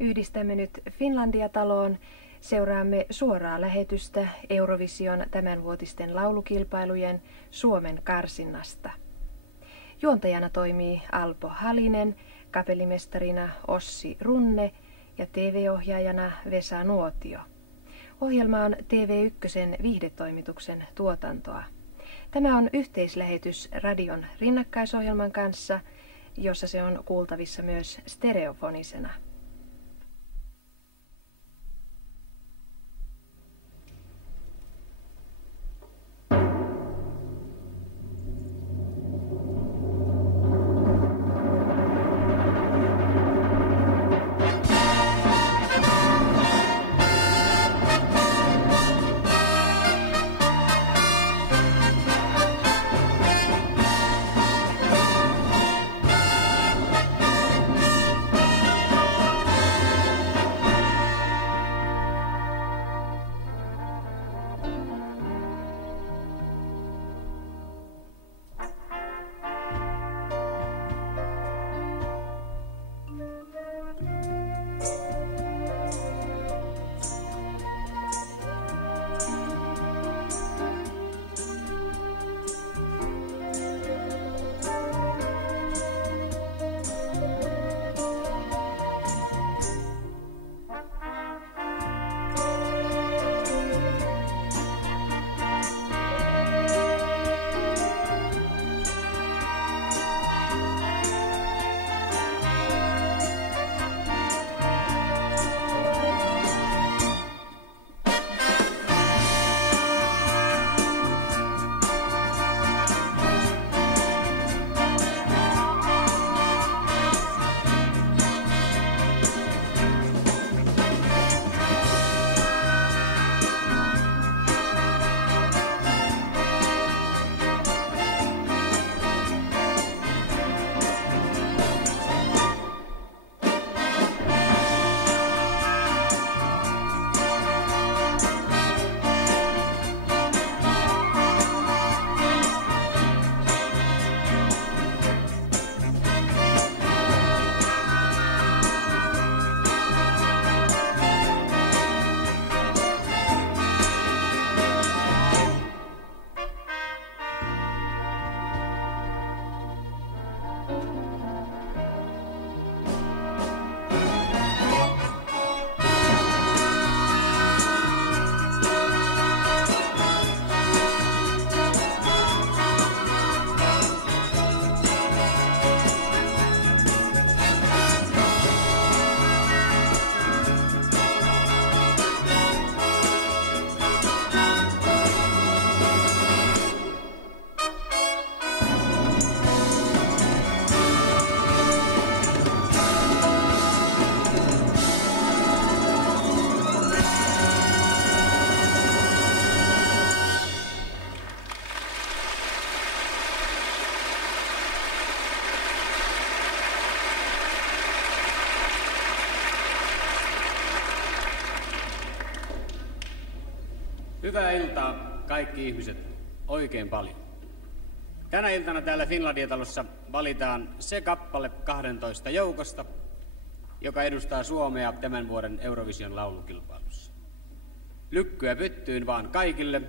Yhdistämme nyt Finlandia-taloon. Seuraamme suoraa lähetystä Eurovision tämänvuotisten laulukilpailujen Suomen karsinnasta. Juontajana toimii Alpo Halinen, kapellimestarina Ossi Runne ja TV-ohjaajana Vesa Nuotio. Ohjelma on TV1 viihdetoimituksen tuotantoa. Tämä on yhteislähetys radion rinnakkaisohjelman kanssa, jossa se on kuultavissa myös stereofonisena. Hyvää iltaa kaikki ihmiset oikein paljon. Tänä iltana täällä Finlandia-talossa valitaan se kappale 12 joukosta, joka edustaa Suomea tämän vuoden Eurovision laulukilpailussa. Lykkyä pyttyyn vaan kaikille.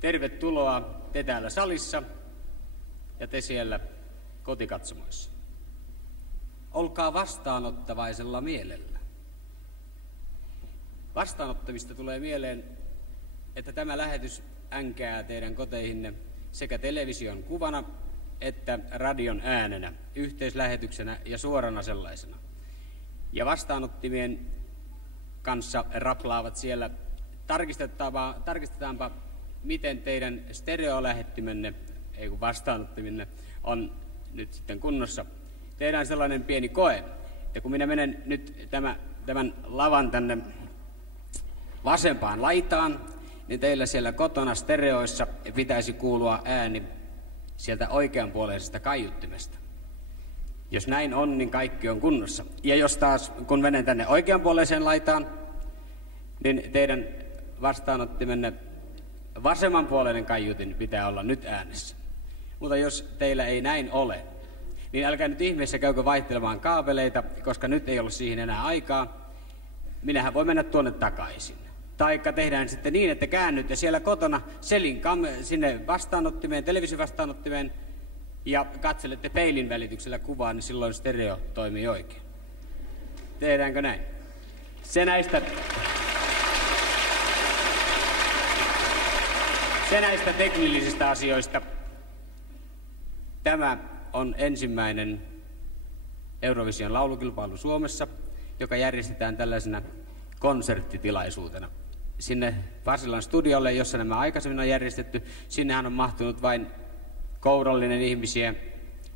Tervetuloa te täällä salissa ja te siellä kotikatsomoissa. Olkaa vastaanottavaisella mielellä. Vastaanottamista tulee mieleen, että tämä lähetys änkää teidän koteihinne sekä television kuvana että radion äänenä, yhteislähetyksenä ja suorana sellaisena. Ja vastaanottimien kanssa raplaavat siellä. Tarkistetaanpa, miten teidän stereolähettimenne, ei kun vastaanottiminne, on nyt sitten kunnossa. Tehdään sellainen pieni koe, että kun minä menen nyt tämän lavan tänne vasempaan laitaan, niin teillä siellä kotona stereoissa pitäisi kuulua ääni sieltä oikeanpuoleisesta kaiuttimesta. Jos näin on, niin kaikki on kunnossa. Ja jos taas, kun menen tänne oikeanpuoleiseen laitaan, niin teidän vastaanottimenne vasemmanpuoleinen kaiutin pitää olla nyt äänessä. Mutta jos teillä ei näin ole, niin älkää nyt ihmeessä käykö vaihtelemaan kaapeleita, koska nyt ei ole siihen enää aikaa. Minähän voi mennä tuonne takaisin. Taikka tehdään sitten niin, että käännytte siellä kotona sinne vastaanottimeen, televisiovastaanottimeen, ja katselette peilin välityksellä kuvaa, niin silloin stereo toimii oikein. Tehdäänkö näin? Se näistä teknillisistä asioista. Tämä on ensimmäinen Eurovision laulukilpailu Suomessa, joka järjestetään tällaisena konserttitilaisuutena. Sinne Pasilan studiolle, jossa nämä aikaisemmin on järjestetty, sinnehän on mahtunut vain kourallinen ihmisiä,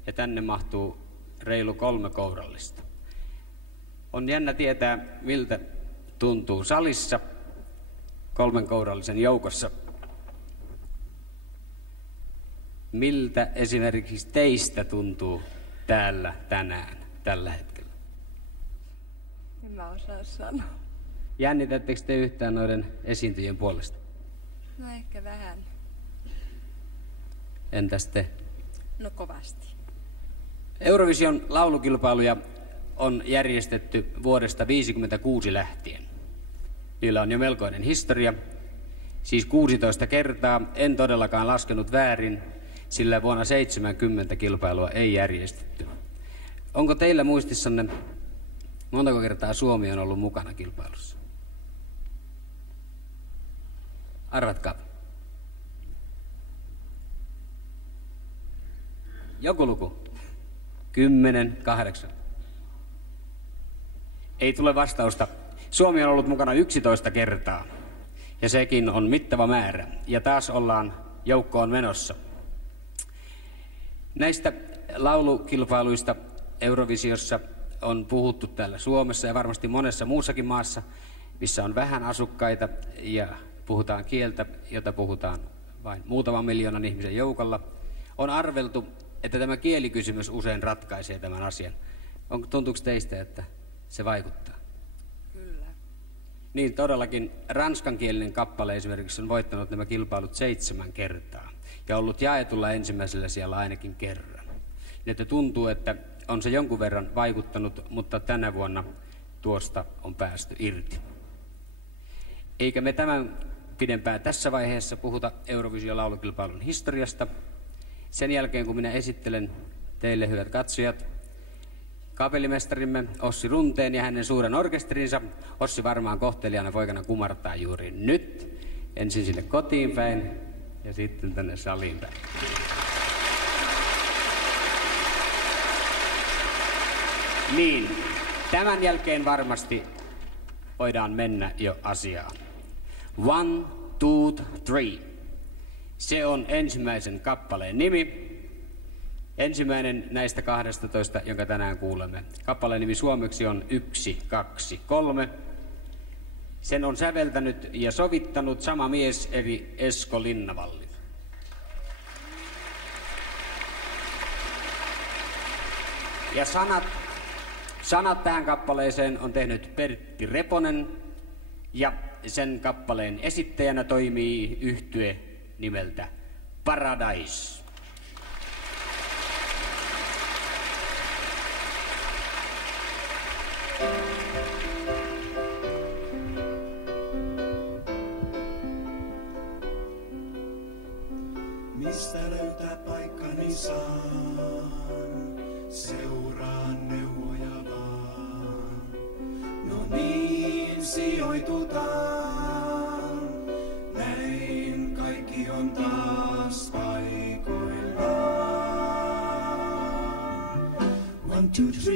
ja tänne mahtuu reilu 3 kourallista. On jännä tietää, miltä tuntuu salissa 3 kourallisen joukossa. Miltä esimerkiksi teistä tuntuu täällä tänään, tällä hetkellä? En mä osaa sanoa. Jännitättekö te yhtään noiden esiintyjien puolesta? No ehkä vähän. Entäs te? No kovasti. Eurovision laulukilpailuja on järjestetty vuodesta 1956 lähtien. Niillä on jo melkoinen historia, siis 16 kertaa, en todellakaan laskenut väärin, sillä vuonna 70 kilpailua ei järjestetty. Onko teillä muistissanne, montako kertaa Suomi on ollut mukana kilpailussa? Arvatkaa. Joku luku. 10, 8. Ei tule vastausta. Suomi on ollut mukana 11 kertaa. Ja sekin on mittava määrä. Ja taas ollaan joukkoon menossa. Näistä laulukilpailuista Eurovisiossa on puhuttu täällä Suomessa ja varmasti monessa muussakin maassa, missä on vähän asukkaita ja puhutaan kieltä, jota puhutaan vain muutaman miljoonan ihmisen joukolla. On arveltu, että tämä kielikysymys usein ratkaisee tämän asian. Tuntuuko teistä, että se vaikuttaa? Kyllä. Niin todellakin ranskankielinen kappale esimerkiksi on voittanut nämä kilpailut 7 kertaa ja ollut jaetulla ensimmäisellä siellä ainakin kerran. Niin että tuntuu, että on se jonkun verran vaikuttanut, mutta tänä vuonna tuosta on päästy irti. Eikä me tämän pidempään tässä vaiheessa puhuta Eurovision laulukilpailun historiasta. Sen jälkeen, kun minä esittelen teille, hyvät katsojat, kapellimestarimme Ossi Runteen ja hänen suuren orkesterinsa. Ossi varmaan kohtelijana poikana kumartaa juuri nyt. Ensin sinne kotiin päin ja sitten tänne saliin päin. Niin, tämän jälkeen varmasti voidaan mennä jo asiaan. 1, 2, 3. Se on ensimmäisen kappaleen nimi. Ensimmäinen näistä 12, jonka tänään kuulemme. Kappaleen nimi suomeksi on 1, 2, 3. Sen on säveltänyt ja sovittanut sama mies eli Esko Linnavalli. Ja sanat tähän kappaleeseen on tehnyt Pertti Reponen ja sen kappaleen esittäjänä toimii yhtye nimeltä Paradise. Mistä löytää paikkani saan, seuraan neuvoja vaan. No niin, sijoitutaan, näin kaikki on taas paikoillaan. 1, 2,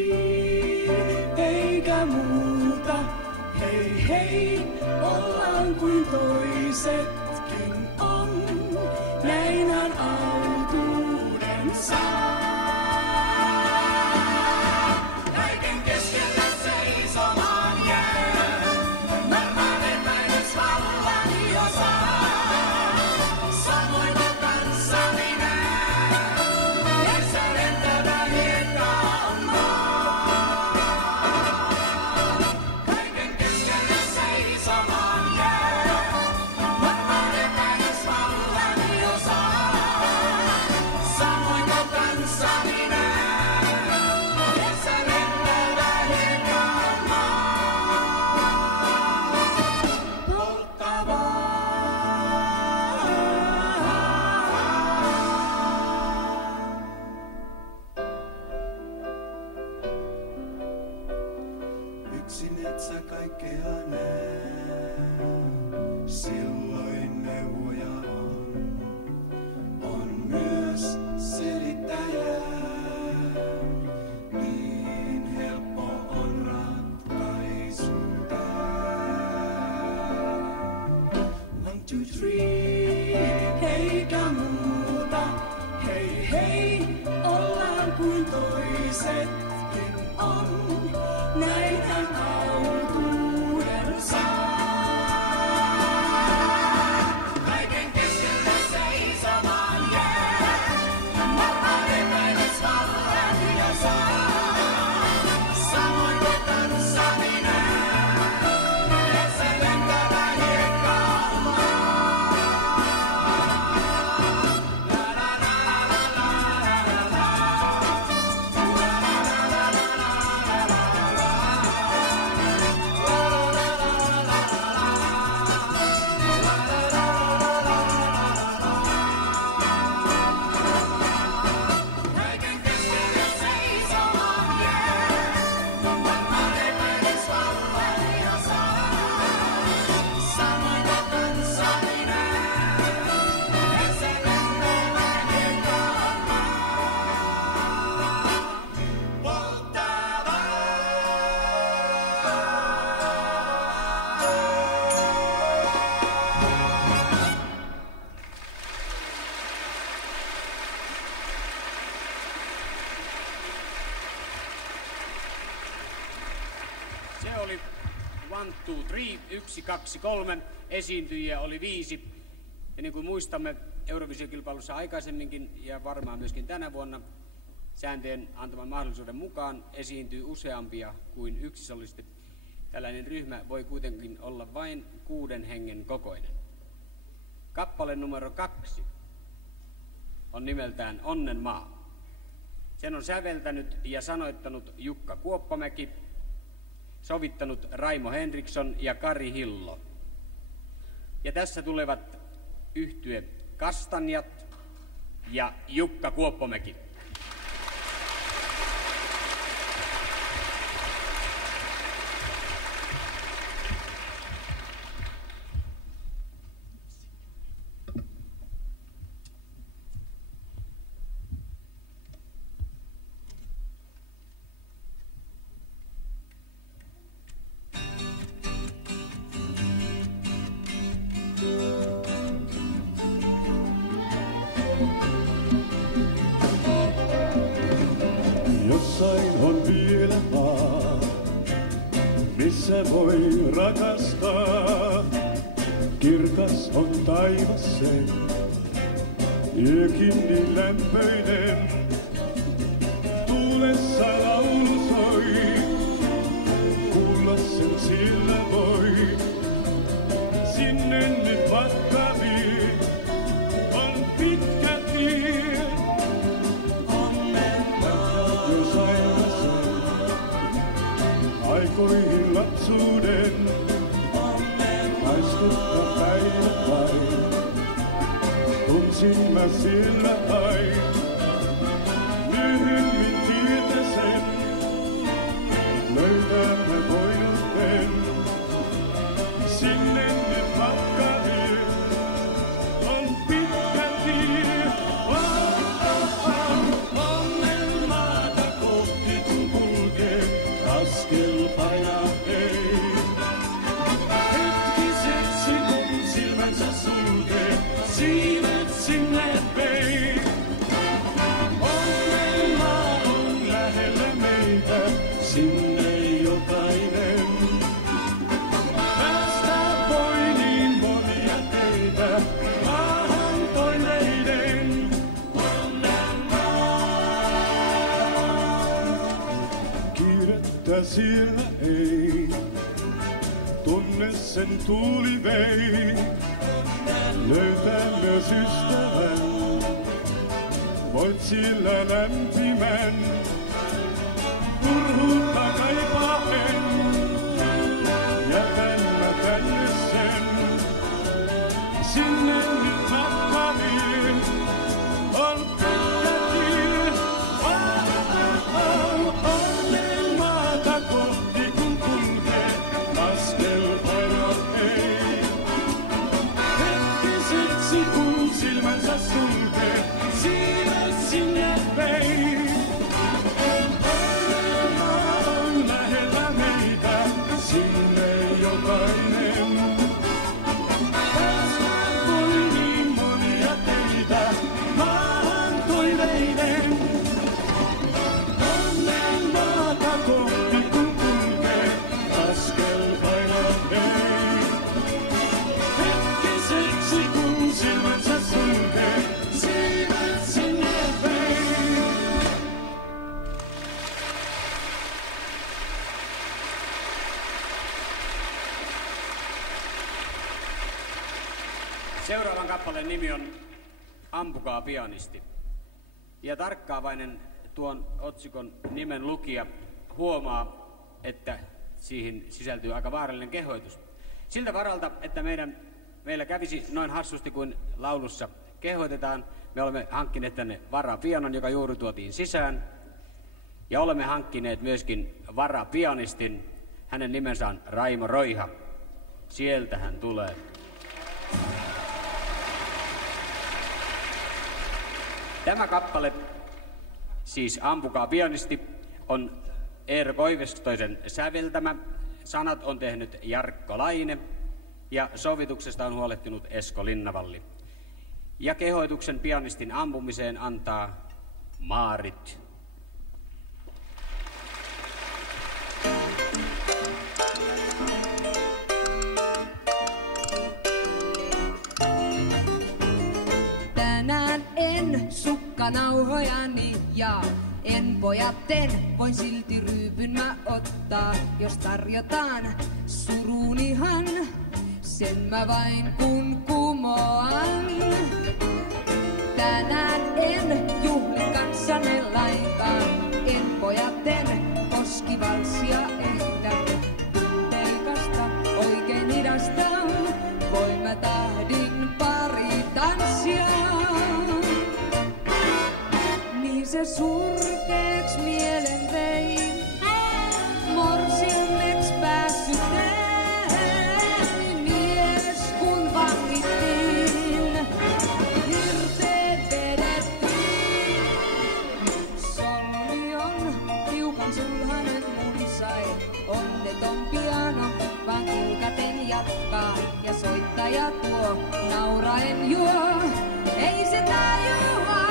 3, eikä muuta, hei hei, ollaan kuin toisetkin on. Näinhän autuuden saa. Kaiken keskellä seisomaan jää. Varmaan epäilys vallan jo saa. Samoin mä kanssani näen. Missä lentävä hiekka on maa. Kaiken keskellä seisomaan jää. Varmaan epäilys vallan oli 1, 2, 3, 1, 2, 3. Esiintyjiä oli 5. Ja niin kuin muistamme Eurovisio-kilpailussa aikaisemminkin ja varmaan myöskin tänä vuonna, sääntöjen antaman mahdollisuuden mukaan esiintyy useampia kuin yksi solisti. Tällainen ryhmä voi kuitenkin olla vain 6 hengen kokoinen. Kappale numero 2 on nimeltään Onnen maa. Sen on säveltänyt ja sanoittanut Jukka Kuoppamäki, sovittanut Raimo Henriksson ja Kari Hillo. Ja tässä tulevat yhtye Kastanjat ja Jukka Kuoppamäki. Jossain on vielä maa, missä voi rakastaa. Kirkas on taivas sen, yökin niin lämpöinen. Tuulessa laulu soi, kuulla sen sillä voi. Sinne nyt matka vie, on pitkä tie. Aikoihin lapsuuden, haistutta päivät vain. Tunsin mä siellä aina, myöhemmin tietä sen. Löytää mä voinuten, sinne nyt matka vie. On pitkä tie, onnen maata kohti kun kulkee. Askel painaa ei. Hetkiseksi kun silmänsä sulkee, siivet sinne vei. Onnen maa on lähellä meitä, sinne jokainen. Päästä voi niin monia teitä, maahan toiveiden. Onnen maa. Kiirettä siellä ei, tunne sen tuuli vei. Löytää myös ystävän, voit sillä lämpimän. Turhuutta kaipaaen, jätän mä tänne sen. Sinne nyt matka vie, on pitkä tie. Onnen maata kohti kun kulkee, askel painaa ei. Hetkiseksi kun silmänsä sulkee, siivet sinne vei. Onnen maa on lähellä meitä, sinne jokainen. Päästään voi niin monia teitä, maahan toiveiden. Onnen maata kohti kun kulkee, askel painaa ei. Hetkiseksi kun silmänsä sulkee, siivet sinne vei. Seuraavan kappaleen nimi on Ampukaa pianisti. Ja tarkkaavainen tuon otsikon nimen lukija huomaa, että siihen sisältyy aika vaarallinen kehoitus. Siltä varalta, että meillä kävisi noin hassusti kuin laulussa kehoitetaan, me olemme hankkineet tänne varapianon, joka juuri tuotiin sisään. Ja olemme hankkineet myöskin varapianistin. Hänen nimensä on Raimo Roiha. Sieltä hän tulee. Tämä kappale, siis Ampukaa pianisti, on Eero Koivistoisen säveltämä. Sanat on tehnyt Jarkko Laine ja sovituksesta on huolehtinut Esko Linnavalli. Ja kehoituksen pianistin ampumiseen antaa Maarit. nauhojani ja en pojatten, voin silti ryypyn mä ottaa, jos tarjotaan surunihan, sen mä vain kun kumoan. Tänään en juhli kanssanne lainkaan, en pojatten koskivalssia ehkä. Tunteikasta oikein hidasta, voin mä tahdin pari tanssia. Niin se surkeeks mielen vei, morsiammeks päässyt ei, mies kun vangittiin, hirteen vedettiin. Solmi on hiukan sulhanen mun sai, onneton piano, vaan kulkaten jatkaa ja soittaja tuo nauraen juo, ei se tajua.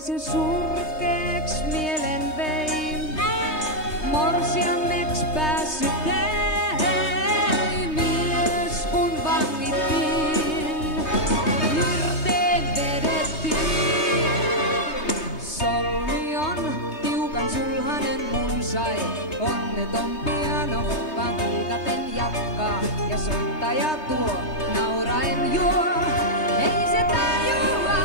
Se surkeeks mielen vei, morsiammeks päässyt ei, mies kun vangittiin, hirteen vedettiin. Solmi on tiukan sulhanen mun sai, onneton piano, vaan kulkaten jatkaa ja soittaja tuo nauraen juo, ei se tajua.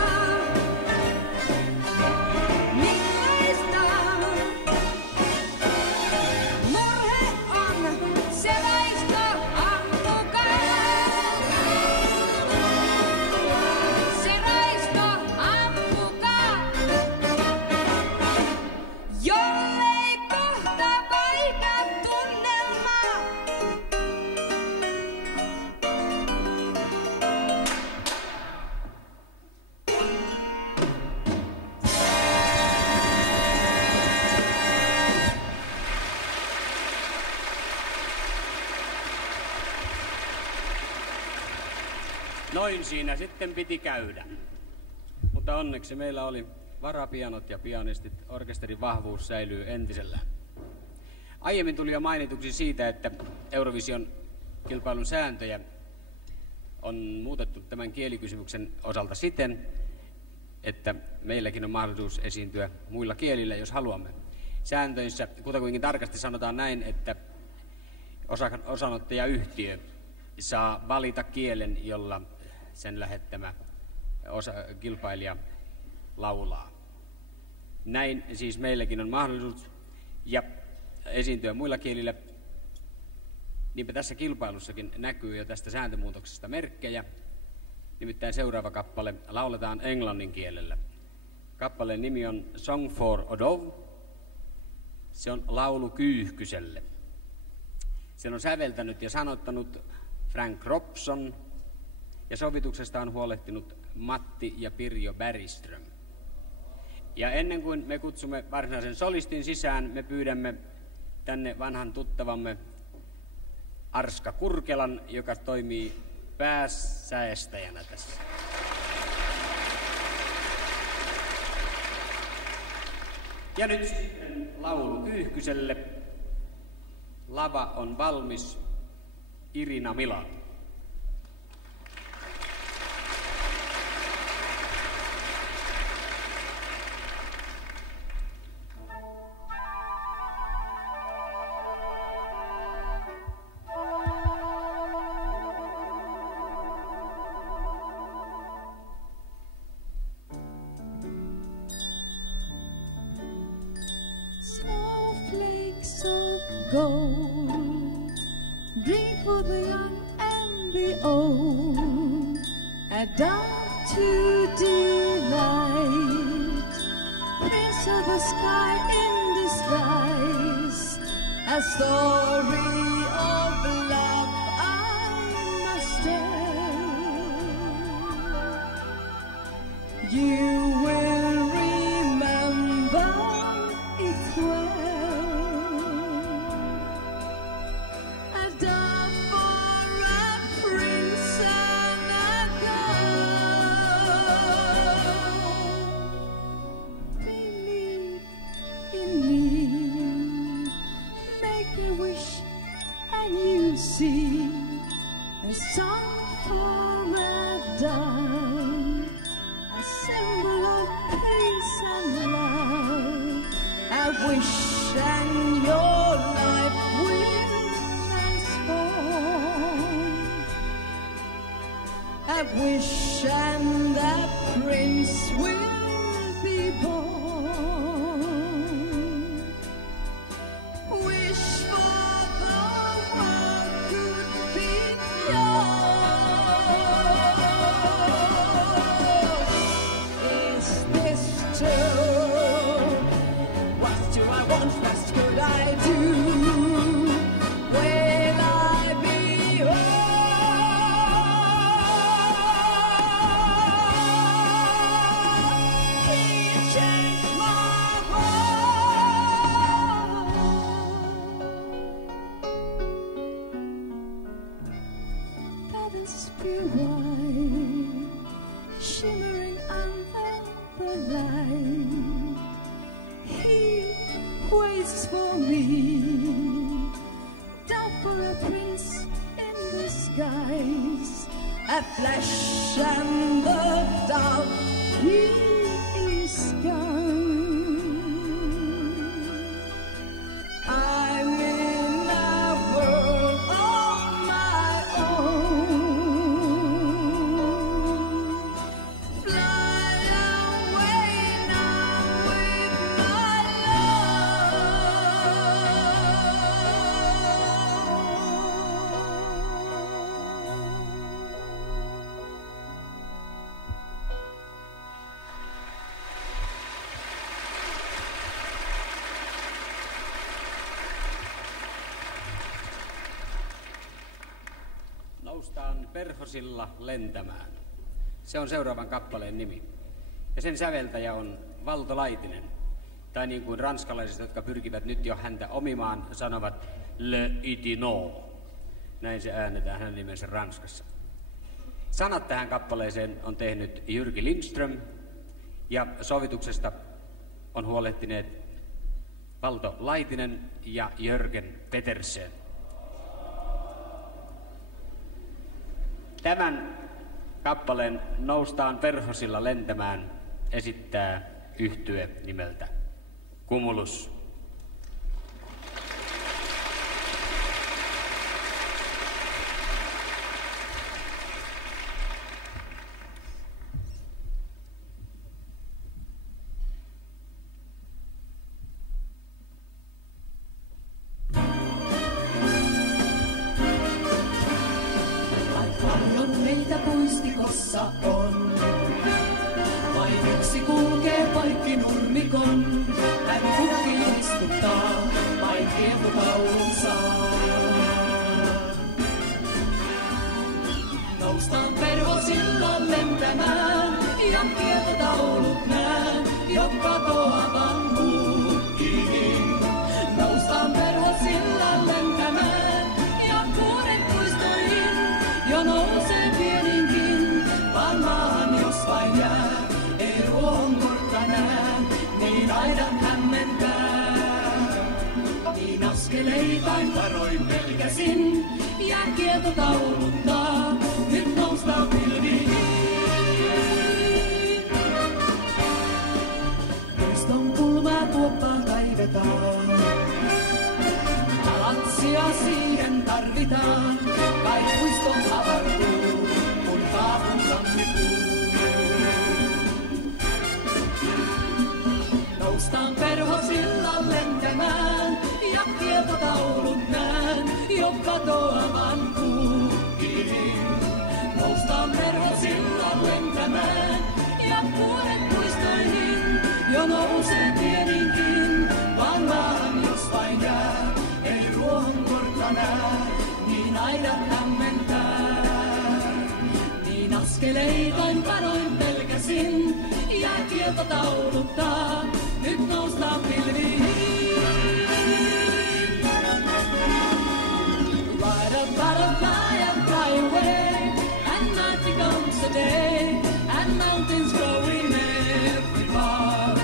Noin siinä sitten piti käydä. Mutta onneksi meillä oli varapianot ja pianistit, orkesterin vahvuus säilyy entisellään. Aiemmin tuli jo mainituksi siitä, että Eurovision kilpailun sääntöjä on muutettu tämän kielikysymyksen osalta siten, että meilläkin on mahdollisuus esiintyä muilla kielillä, jos haluamme. Sääntöissä kutakuinkin tarkasti sanotaan näin, että osanottajayhtiö saa valita kielen, jolla sen lähettämä kilpailija laulaa. Näin siis meilläkin on mahdollisuus ja esiintyä muilla kielillä. Niinpä tässä kilpailussakin näkyy jo tästä sääntömuutoksesta merkkejä. Nimittäin seuraava kappale lauletaan englannin kielellä. Kappaleen nimi on Song for Odow. Se on laulu Kyyhkyselle. Sen on säveltänyt ja sanottanut Frank Robson ja sovituksesta on huolehtinut Matti ja Pirjo Bergström. Ja ennen kuin me kutsumme varsinaisen solistin sisään, me pyydämme tänne vanhan tuttavamme Arska Kurkelan, joka toimii pääsäestäjänä tässä. Ja nyt sitten laulu Kyyhkyselle. Lava on valmis. Irina Milan. Snowflakes of gold, drink for the young and the old, a dove to delight, prince of the sky in disguise, a story of love I must tell. You will wish and your life will transform. I wish and that prince will be born. Wish for the world could be yours. Is this true? What do I want? What could I do? Will I be whole? He changed my world. Feathers pure white, shimmering under the light. He waits for me, down for a prince in disguise. A flash and the dove, he is gone. I'm in a world of my own. Fly away now with my Noustaan perhosilla lentämään. Se on seuraavan kappaleen nimi. Ja sen säveltäjä on Valto Laitinen. Tai niin kuin ranskalaiset, jotka pyrkivät nyt jo häntä omimaan, sanovat Le Itino. Näin se äänetään hänen nimensä Ranskassa. Sanat tähän kappaleeseen on tehnyt Jyrki Lindström. Ja sovituksesta on huolehtineet Valto Laitinen ja Jörgen Petersen. Tämän kappaleen Noustaan perhosilla lentämään esittää yhtye nimeltä Cumulus. Paljon meitä puistikossa on. Vain yksi kulkee poikki nurmikon. Hän kukin istuttaa, vain kieputaulun saa. Noustaan perhosilla lentämään, ja kieputaulut näen, jo katoavan kuukiin. Noustaan perhosilla lentämään, ja kuuret puistoihin, jo nousee pieninkin, vaan maahan jos vain jää. Ei ruohonkortta näe, niin aidan hämmentää. Niin askeleitain varoin pelkäsin, ja kietotauluttaa, nyt noustaan pilviin. Puiston kulmaa tuoppaan kaivetaan. Alatsia siihen tarvitaan, kai puiston avartuu, kun kaapun tammikuu. Noustaan perhosilla lentämään, ja kieltotaulut näen, jo katoavan kuukiin. Noustaan perhosilla lentämään, ja kuoret puistoihin, jo nousee pieninkin, vaan maahan jos vain jää. Ei ruohonkortta näe, niin aidan hämmentää. Niin askeleitain varoin pelkäsin, ja kieltotauluttaa, nyt noustaan pilviin. Ride up, fly and fly away, and night becomes a day, and mountains growing every far.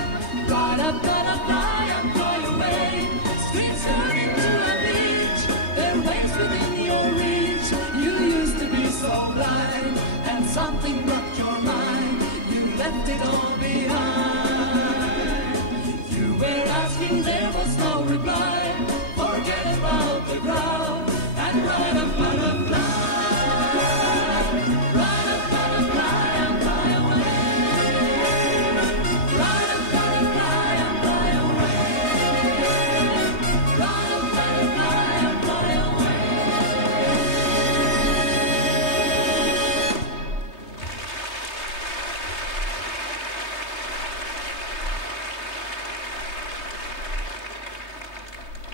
Ride up, fly and fly away, streets turning to a beach, there are waves within your reach. You used to be so blind, and something blocked your mind, you left it all behind.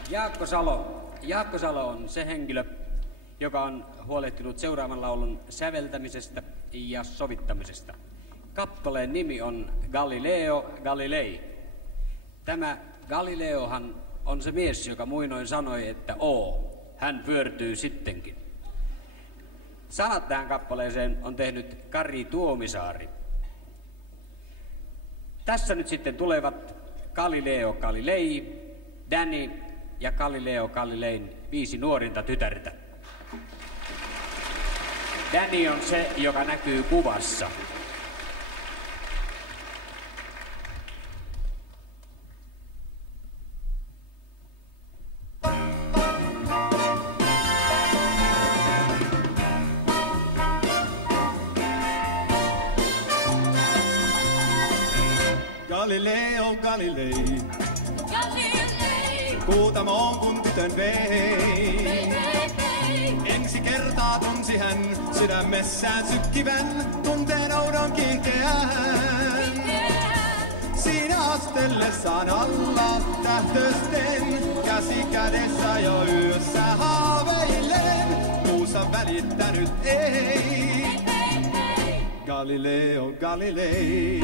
Jaakko Salo on se henkilö, joka on huolehtinut seuraavan laulun säveltämisestä ja sovittamisesta. Kappaleen nimi on Galileo Galilei. Tämä Galileohan on se mies, joka muinoin sanoi, että hän pyörtyy sittenkin. Sanat tähän kappaleeseen on tehnyt Kari Tuomisaari. Tässä nyt sitten tulevat Galileo Galilei, Danny ja Galileo Galilein 5 nuorinta tytärtä. Danny on se, joka näkyy kuvassa. Galileo Galilei, Kuutamoon kun tytön vei. Ensi kertaa tunsi hän sydämessään sykkivän tunteen oudon kiihkeän. Siinä astellessaan alla tähtösten, käsi kädessä jo yössä haaveilleen. Muussa välittänyt ei. Galileo Galilei.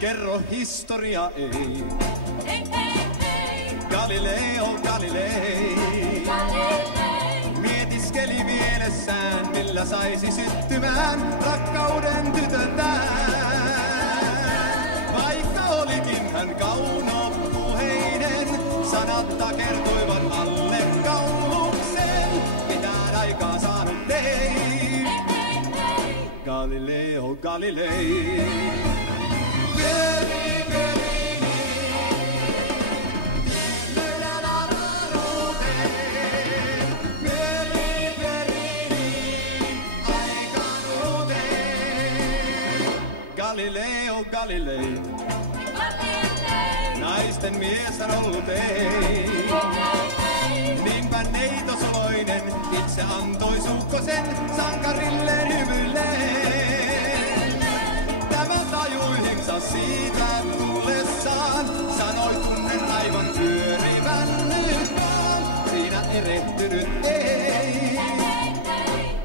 Kerro historia ei. Galileo Galilei. Mietiskeli mielessään, millä saisi syttymään rakkauden tytöntään. Vaikka olikin hän kaunopuheinen, sanatta kertoivat alle kauhuksen, mitään aikaa saanut ei. Galileo Galilei. Galileo Galilei, naisten mies on ollut ei. Niinpä neitosoloinen itse antoi suukkosen sankarilleen hymyilleen. Tämä tajuihinsa siitä tullessaan, sanoi tunnen aivan pyörivän nyt vaan. Siinä erehtynyt ei.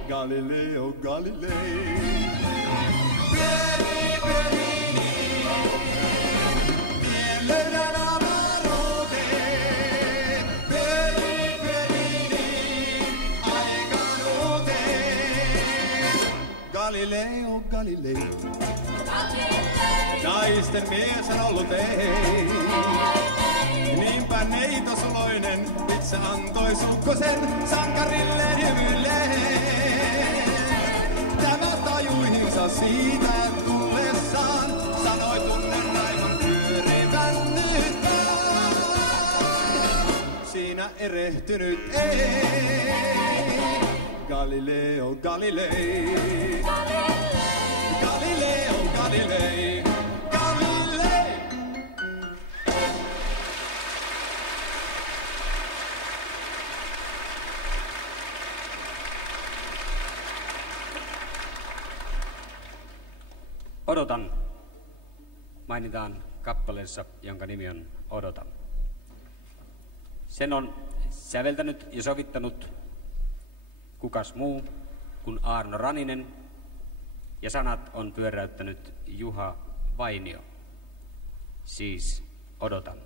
Galileo Galilei. Galileo Galilei, naisten mies on ollut ei. Niinpä neitosuloinen itse antoi sukkosen sankarilleen hymyilleen. Tämä tajuihinsa siitä tullessaan, sanoi tunnen aivan pyörivän nyt vaan. Siinä erehtynyt ei. Galileo Galilei. Galileo Galilei. Galilei. Odotan mainitaan kappaleessa, jonka nimi on Odotan. Sen on säveltänyt ja sovittanut kukas muu kuin Aarno Raninen, ja sanat on pyöräyttänyt Juha Vainio. Siis Odotan.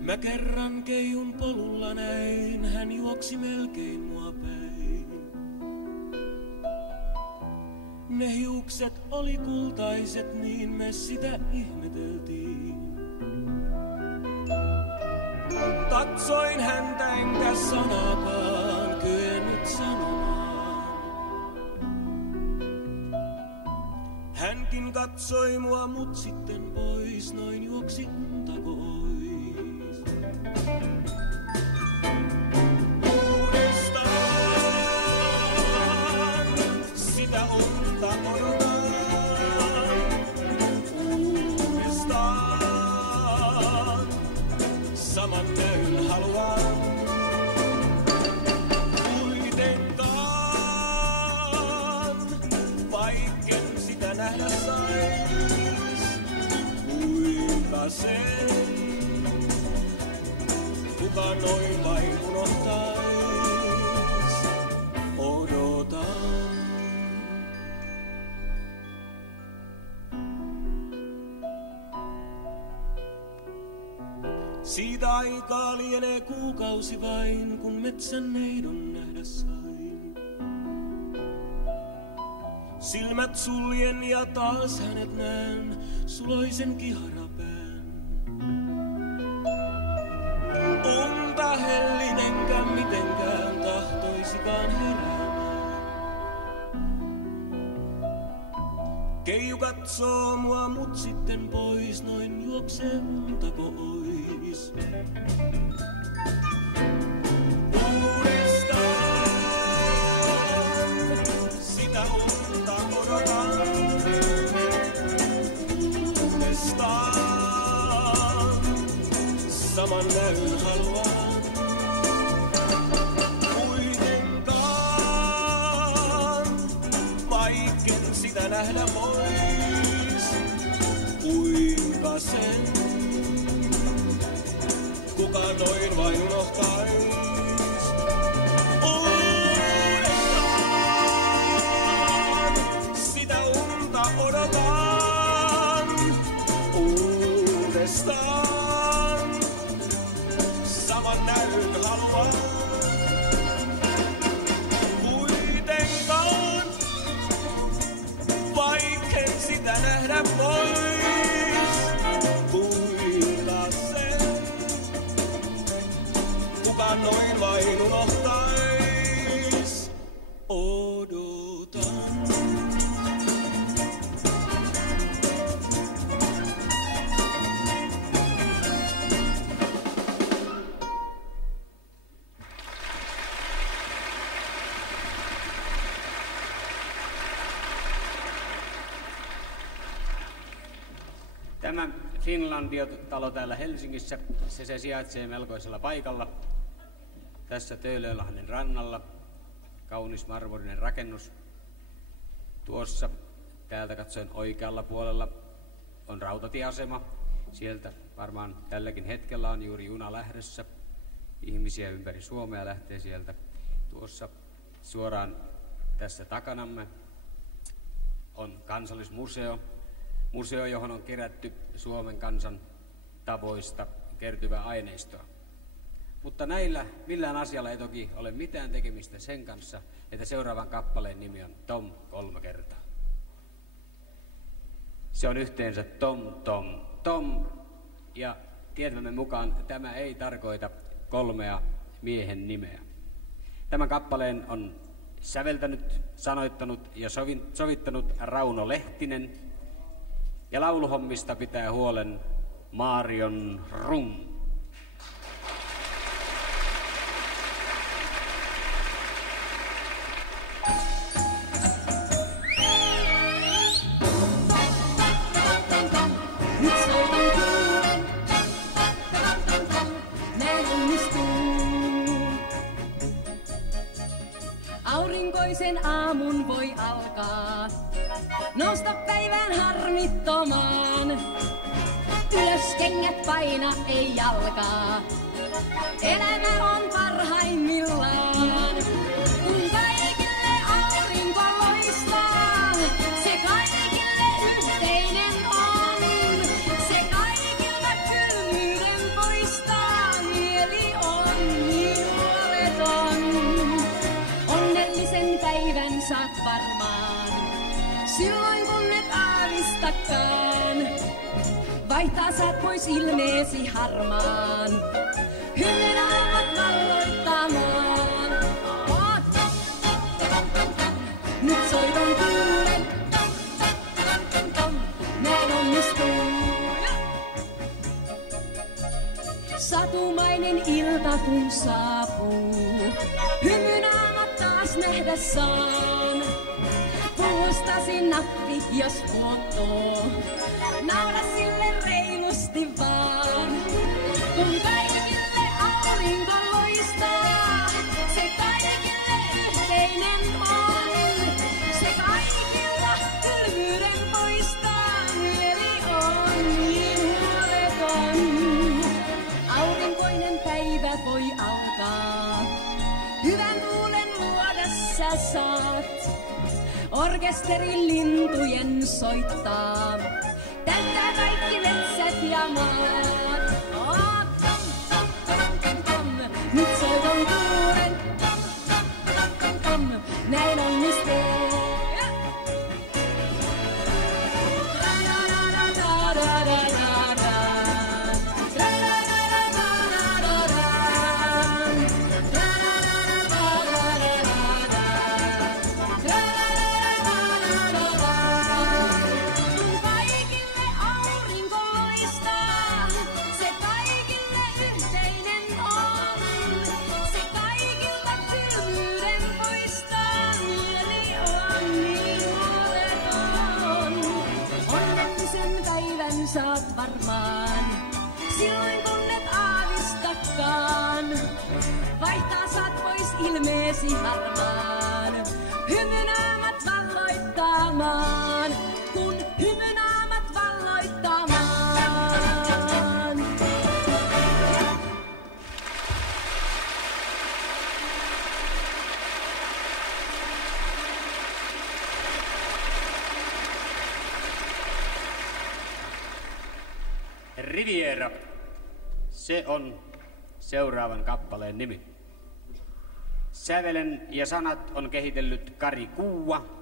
Mä kerran Keijun polulla näin, hän juoksi melkein mua päin. Ne hiukset oli kultaiset, niin me sitä ihmeteltiin. Katsoin häntä enkä sanakaan kyennyt sanomaan. Hänkin katsoi mua, mut sitten pois, noin juoksi unta pois. nähdä sais, kuinka sen, kuka noin vain unohtais, odotan. Siitä aikaa lienee kuukausi vain, kun metsän neidon nähdä sain. Silmät suljen ja taas hänet näen, suloisen kiharapään. Unta hellinenkään mitenkään tahtoisikaan heräämään. Keiju katsoo mua mut sitten pois, noin juoksee untako ois. Uudestaan sitä unta odotan. Uudestaan saman näyn haluan. Kuitenkaan vaikken sitä nähdä vois, kuinka sen kuka noin vain unohtais. Uudestaan sitä unta odotan. Uudestaan saman näyn haluan. Kuitenkaan vaikken sitä nähdä vois, kuinka sen kuka noin vain unohtais, odotan. Tämä Finlandia-talo täällä Helsingissä, se sijaitsee melkoisella paikalla. Tässä Töölönlahden rannalla, kaunis marmorinen rakennus. Tuossa täältä katsoen oikealla puolella on rautatieasema. Sieltä varmaan tälläkin hetkellä on juuri juna lähdössä. Ihmisiä ympäri Suomea lähtee sieltä. Tuossa suoraan tässä takanamme on Kansallismuseo. Museo, johon on kerätty Suomen kansan tavoista kertyvää aineistoa. Mutta näillä millään asialla ei toki ole mitään tekemistä sen kanssa, että seuraavan kappaleen nimi on Tom 3 kertaa. Se on yhteensä Tom, Tom, Tom, ja tietämämme mukaan tämä ei tarkoita 3 miehen nimeä. Tämän kappaleen on säveltänyt, sanoittanut ja sovittanut Rauno Lehtinen, ja lauluhommista pitää huolen Marion Rum. Aurinkoisen aamun voi alkaa, nousta päivän harmittomaan. Ylös kengät paina ei jalkaa, elämä on parhaimmillaan. Kun kaikille aurinko loistaa, se kaikille yhteinen on. Se kaikilta kylmyyden poistaa, mieli on niin huoleton. Onnellisen päivän saat varmaan, silloin kun et aavistakaan. Vaihtaa saat pois ilmeesi harmaan, hymynaavat valloittamaan. Nyt soiton kuulen, näin onnistuu. Satumainen ilta kun saapuu, hymynaavat taas nähdä saan. Puustasi nappi, jos puottoo, naura sille reilusti vaan. Kun kaikille aurinko loistaa, se kaikille yhteinen on. Se kaikilla kylmyyden paikkaa. Hyvän tuulen luoda sä saat, orkesterin lintujen soittaa. Täyttää kaikki metsät ja maat. Nyt soiton tuulen, näin onnistuu. Saat varmaan, silloin kun et aavistakaan. Vaihtaa saat pois ilmeesi harmaan, hymynaamat valloittamaan, kun hymynaamat valloittamaan. Riviera. Se on seuraavan kappaleen nimi. Sävelen ja sanat on kehitellyt Kari Kuua.